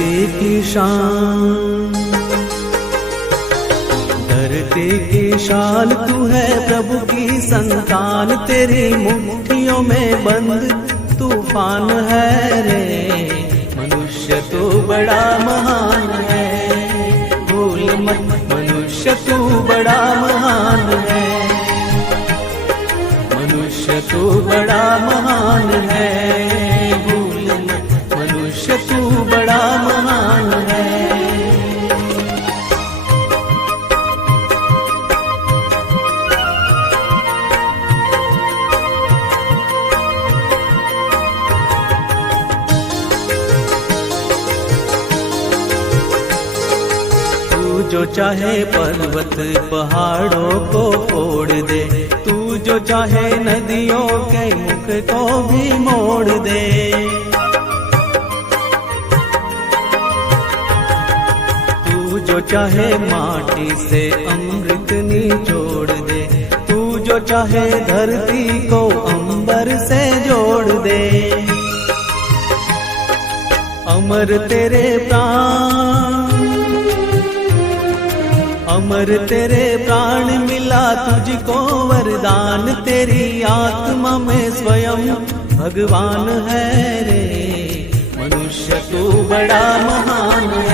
धरती की शान, धरती की शान तू है प्रभु की संतान, तेरी मुट्ठियों में बंद तूफान है रे। मनुष्य तू बड़ा महान है, भूल मत मनुष्य तू बड़ा महान है, मनुष्य तू बड़ा महान है, भूल मत मनुष्य तू बड़ा महान है। जो चाहे पर्वत पहाड़ों को फोड़ दे, तू जो चाहे नदियों के मुख को भी मोड़ दे। तू जो चाहे माटी से अमृत निचोड़ दे, तू जो चाहे धरती को अंबर से जोड़ दे। अमर तेरे प्राण, अमर तेरे प्राण मिला तुझको वरदान, तेरी आत्मा में स्वयं भगवान है रे। मनुष्य तू बड़ा महान है।